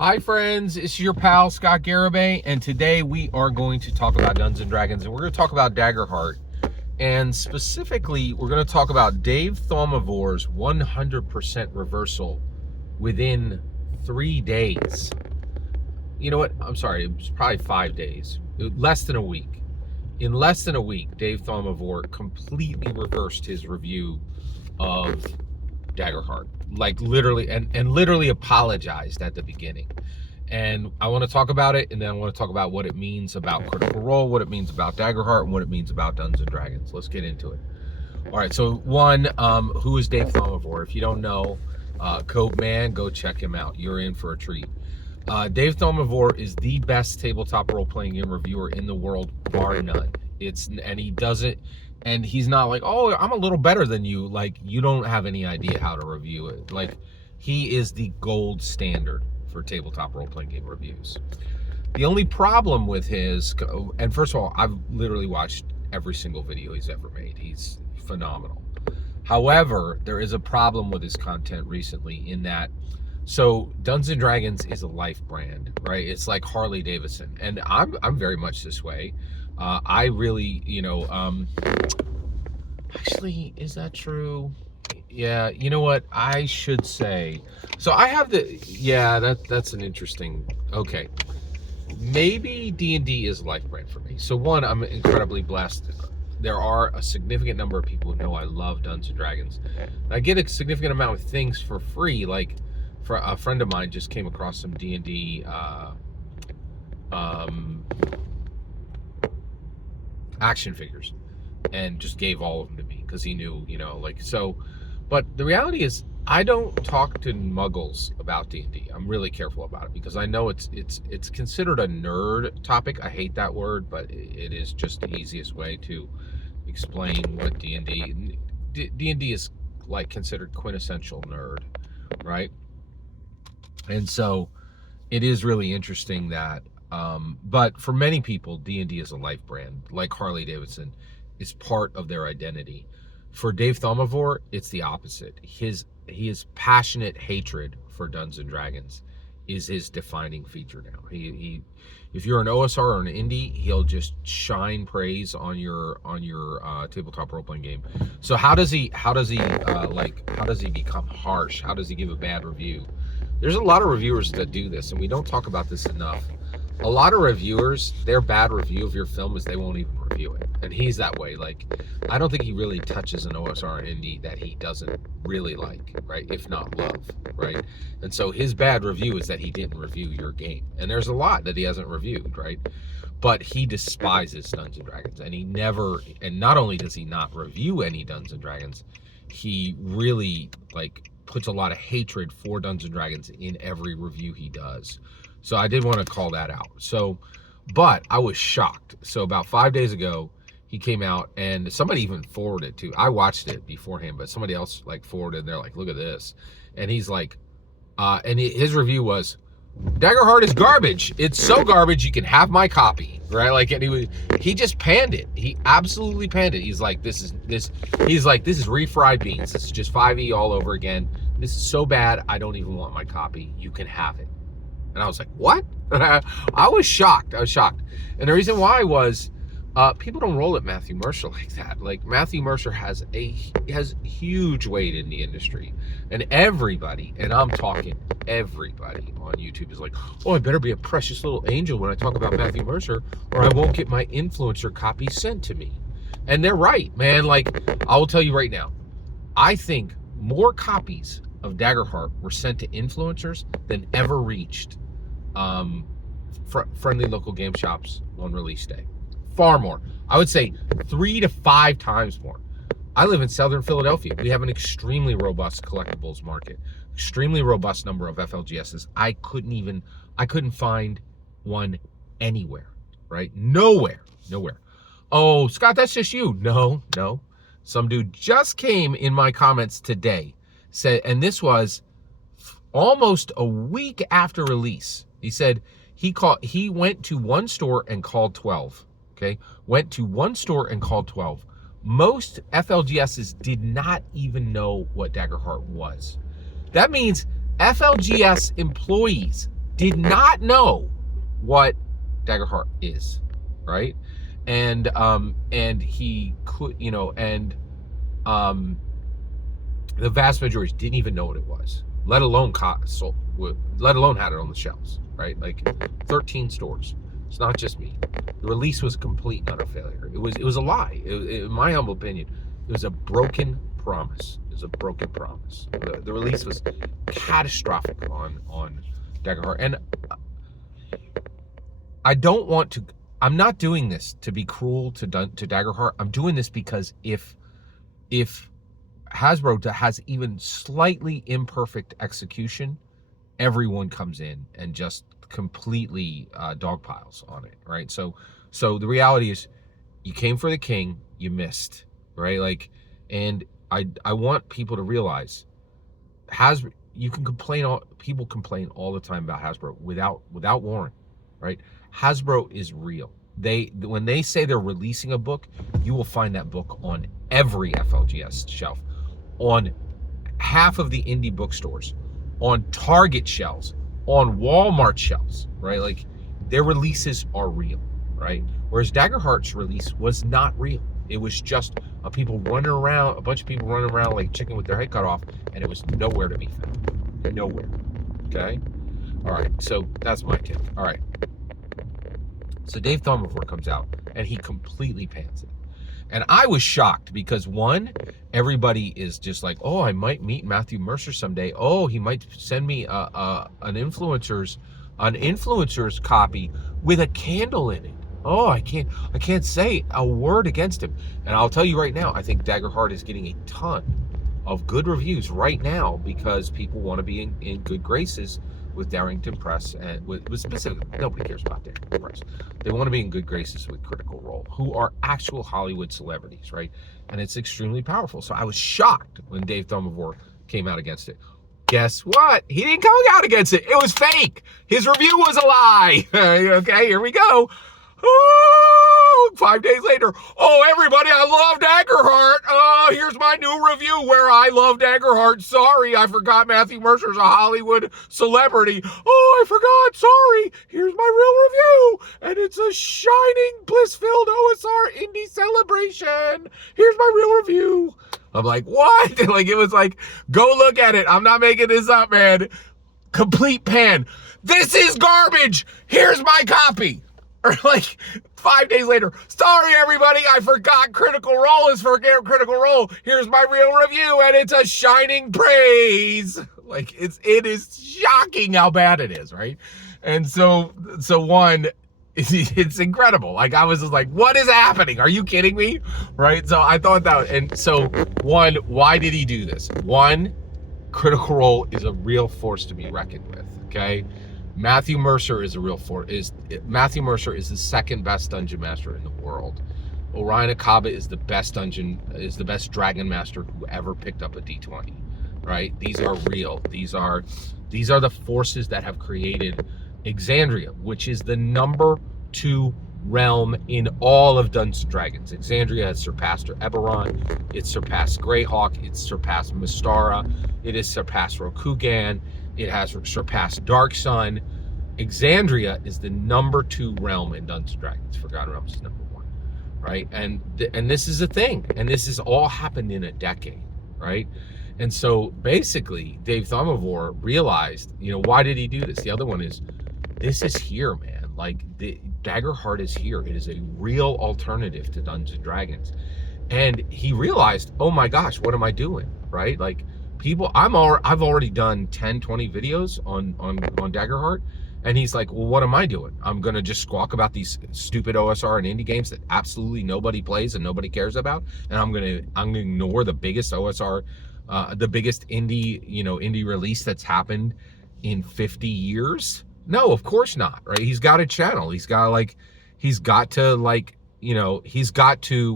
Hi friends, it's your pal Scott Garibay, and today we are going to talk about Dungeons and Dragons, and we're going to talk about Daggerheart, and specifically we're going to talk about Dave Thaumavore's 100% reversal within 3 days. You know what? I'm sorry, it was probably 5 days, less than a week. In less than a week, Dave Thaumavore completely reversed his review of Daggerheart, like literally, and literally apologized at the beginning. And I want to talk about it, and then I want to talk about what it means about Critical Role, what it means about Daggerheart, and what it means about Dungeons and Dragons. Let's get into it. All right, so one, who is Dave Thaumavore? If you don't know, Cope Man, go check him out. You're in for a treat. Dave Thaumavore is the best tabletop role-playing game reviewer in the world, bar none. And he does it, and he's not like, oh, I'm a little better than you. Like, you don't have any idea how to review it. Like, he is the gold standard for tabletop role-playing game reviews. The only problem with his, and first of all, I've literally watched every single video he's ever made. He's phenomenal. However, there is a problem with his content recently in that, so Dungeons and Dragons is a life brand, right? It's like Harley Davidson, and I'm very much this way. I really, actually, is that true? Yeah, you know what? I should say. So I have that's an interesting, okay. Maybe D&D is life brand for me. So one, I'm incredibly blessed. There are a significant number of people who know I love Dungeons and Dragons. I get a significant amount of things for free, like for a friend of mine just came across some D&D action figures and just gave all of them to me because he knew, so. But the reality is, I don't talk to muggles about D&D. I'm really careful about it because I know it's considered a nerd topic. I hate that word, but it is just the easiest way to explain what D&D is, like, considered quintessential nerd, right? And so it is really interesting that but for many people, D&D is a life brand, like Harley Davidson is part of their identity. For Dave Thaumavore, it's the opposite. His passionate hatred for Dungeons and Dragons is his defining feature now. He if you're an OSR or an indie, he'll just shine praise on your tabletop role playing game. So how does he become harsh? How does he give a bad review? There's a lot of reviewers that do this, and we don't talk about this enough. A lot of reviewers, their bad review of your film is they won't even review it. And he's that way. Like, I don't think he really touches an OSR indie that he doesn't really like, right? If not love, right? And so his bad review is that he didn't review your game. And there's a lot that he hasn't reviewed, right? But he despises Dungeons and Dragons. And not only does he not review any Dungeons and Dragons, he really, puts a lot of hatred for Dungeons and Dragons in every review he does. So I did want to call that out. But I was shocked. So about 5 days ago, he came out, and somebody even forwarded to. I watched it beforehand, but somebody else forwarded. And they're like, "Look at this," and he's like, his review was, "Daggerheart is garbage. It's so garbage you can have my copy," right? And he just panned it. He absolutely panned it. He's like, this is refried beans. This is just 5e all over again. This is so bad. I don't even want my copy. You can have it. And I was like, what? I was shocked. And the reason why was, people don't roll at Matthew Mercer like that. Like, Matthew Mercer has huge weight in the industry. And everybody, and I'm talking everybody on YouTube, is like, oh, I better be a precious little angel when I talk about Matthew Mercer, or I won't get my influencer copy sent to me. And they're right, man. I will tell you right now, I think more copies of Daggerheart were sent to influencers than ever reached friendly local game shops on release day. Far more. I would say 3 to 5 times more. I live in Southern Philadelphia. We have an extremely robust collectibles market, extremely robust number of FLGSs. I couldn't find one anywhere, right? Nowhere. Oh, Scott, that's just you. No. Some dude just came in my comments today, said, and this was almost a week after release. He said he went to one store and called 12. Okay, went to one store and called 12. Most FLGSs did not even know what Daggerheart was. That means FLGS employees did not know what Daggerheart is, right? And he could, the vast majority didn't even know what it was, let alone let alone had it on the shelves, right? Like 13 stores. It's not just me. The release was a complete and utter failure. It was a lie. In my humble opinion, it was a broken promise. It was a broken promise. The release was catastrophic on Daggerheart, and I don't want to. I'm not doing this to be cruel to Daggerheart. I'm doing this because if Hasbro has even slightly imperfect execution, everyone comes in and just completely dogpiles on it, right? So the reality is, you came for the king, you missed, right? Like, and I want people to realize, Hasbro. You can complain. People complain all the time about Hasbro without warrant, right? Hasbro is real. When they say they're releasing a book, you will find that book on every FLGS shelf, on half of the indie bookstores, on Target shelves, on Walmart shelves, right? Like, their releases are real, right? Whereas Daggerheart's release was not real. It was just a bunch of people running around like chicken with their head cut off, and it was nowhere to be found. Nowhere. Okay? All right, so that's my take. All right. So Dave Thaumavore comes out, and he completely pans it. And I was shocked because, one, everybody is just like, oh, I might meet Matthew Mercer someday. Oh, he might send me an influencer's copy with a candle in it. Oh, I can't say a word against him. And I'll tell you right now, I think Daggerheart is getting a ton of good reviews right now because people want to be in good graces with Darrington Press, and with specifically, nobody cares about Darrington Press. They want to be in good graces with Critical Role, who are actual Hollywood celebrities, right? And it's extremely powerful. So I was shocked when Dave Thaumavore came out against it. Guess what? He didn't come out against it. It was fake. His review was a lie. Okay, here we go. Oh, 5 days later. Oh, everybody, I love Daggerheart. Oh, here's my new review where I love Daggerheart. Sorry, I forgot Matthew Mercer's a Hollywood celebrity. Oh, I forgot. Sorry. Here's my real review. And it's a shining, bliss-filled OSR indie celebration. Here's my real review. I'm like, what? Like, it was like, go look at it. I'm not making this up, man. Complete pan. This is garbage. Here's my copy. Or like 5 days later, sorry everybody, I forgot Critical Role is for Critical Role. Here's my real review, and it's a shining praise. Like, it is shocking how bad it is, right? And so one, it's incredible. Like, I was just like, what is happening? Are you kidding me? Right? So I thought that, and so one, why did he do this? One, Critical Role is a real force to be reckoned with. Okay. Matthew Mercer is a real force. Matthew Mercer is the second best dungeon master in the world. Orion Akaba is the best dragon master who ever picked up a D20. Right? These are real. These are the forces that have created Exandria, which is the #2 realm in all of Dungeons & Dragons. Exandria has surpassed Eberron, it's surpassed Greyhawk, it's surpassed Mystara, it has surpassed Rokugan, it has surpassed Dark Sun. Exandria is the #2 realm in Dungeons & Dragons. Forgotten Realms is #1, right? And this is a thing, and this has all happened in a decade, right? And so basically, Dave Thaumavore realized, why did he do this? The other one is, this is here, man. Like, the Daggerheart is here. It is a real alternative to Dungeons & Dragons. And he realized, oh my gosh, what am I doing, right? Like, I've already done 10, 20 videos on Daggerheart, and he's like, well, what am I doing? I'm gonna just squawk about these stupid OSR and indie games that absolutely nobody plays and nobody cares about, and I'm gonna ignore the biggest OSR, the biggest indie release that's happened in 50 years. No, of course not, right? He's got a channel. He's got to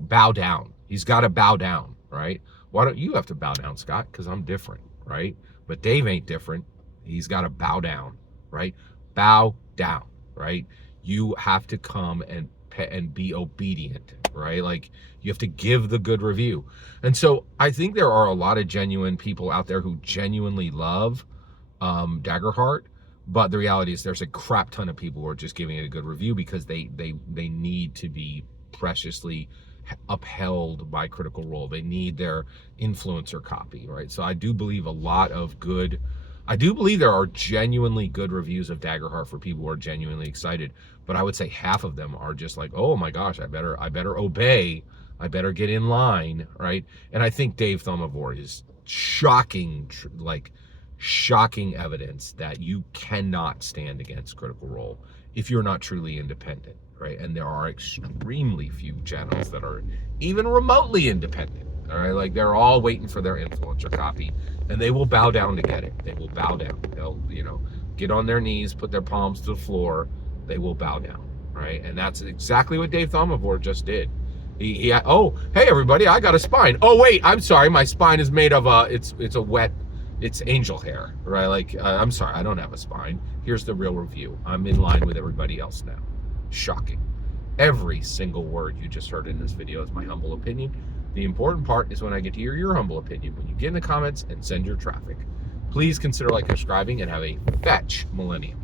bow down. He's got to bow down, right? Why don't you have to bow down, Scott? Because I'm different, right? But Dave ain't different. He's got to bow down, right? Bow down, right? You have to come and be obedient, right? Like, you have to give the good review. And so I think there are a lot of genuine people out there who genuinely love Daggerheart, But the reality is there's a crap ton of people who are just giving it a good review because they need to be preciously upheld by Critical Role. They need their influencer copy, right? So I do believe I do believe there are genuinely good reviews of Daggerheart for people who are genuinely excited, but I would say half of them are just like, oh my gosh, I better obey, I better get in line, right? And I think Dave Thaumavore is shocking evidence that you cannot stand against Critical Role if you're not truly independent, right? And there are extremely few channels that are even remotely independent. All right, like they're all waiting for their influencer copy, and they will bow down to get it. They will bow down. They'll, get on their knees, put their palms to the floor. They will bow down, right? And that's exactly what Dave Thaumavore just did. Oh, hey everybody, I got a spine. Oh wait, I'm sorry, my spine is made of it's angel hair, right? Like, I'm sorry, I don't have a spine. Here's the real review. I'm in line with everybody else now. Shocking. Every single word you just heard in this video is my humble opinion. The important part is when I get to hear your humble opinion, when you get in the comments and send your traffic. Please consider subscribing and have a fetch millennium.